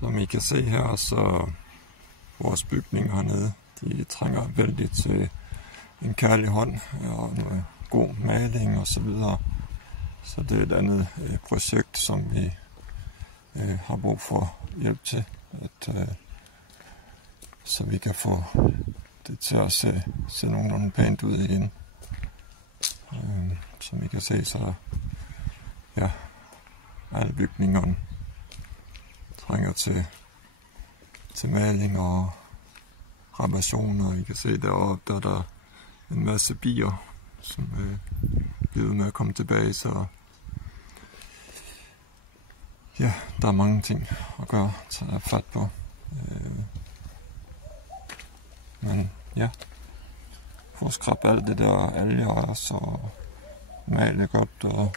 Som I kan se her, så vores bygning hernede, de trænger vældig til en kærlig hånd og noget god maling og så videre. Så det er et andet projekt, som vi har brug for hjælp til, så vi kan få det til at se nogenlunde pænt ud igen. Som I kan se, så ja, alle bygningerne trænger til maling og reparationer. I kan se deroppe, der er der en masse bier, som bliver ved med at komme tilbage, så ja, der er mange ting at gøre, tage fat på. Men ja, få skrab alt det der alger også, og male godt, og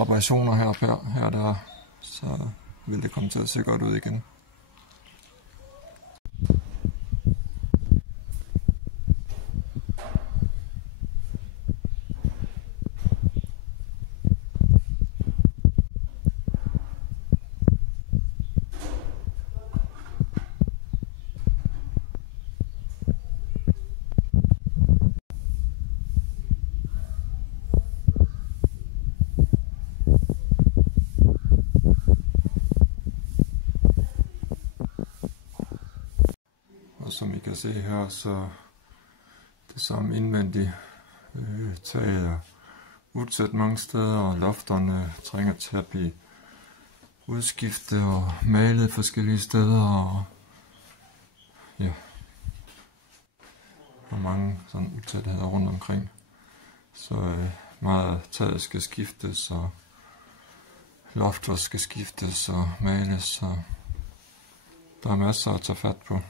reparationer her og der, så vil det komme til at se godt ud igen. Som I kan se her, så det samme indvendigt. Taget er utæt mange steder, og lofterne trænger til at blive udskiftet og malet forskellige steder. Og ja, og mange sådan utætheder rundt omkring. Så meget taget skal skiftes, og lofter skal skiftes og males, så der er masser at tage fat på.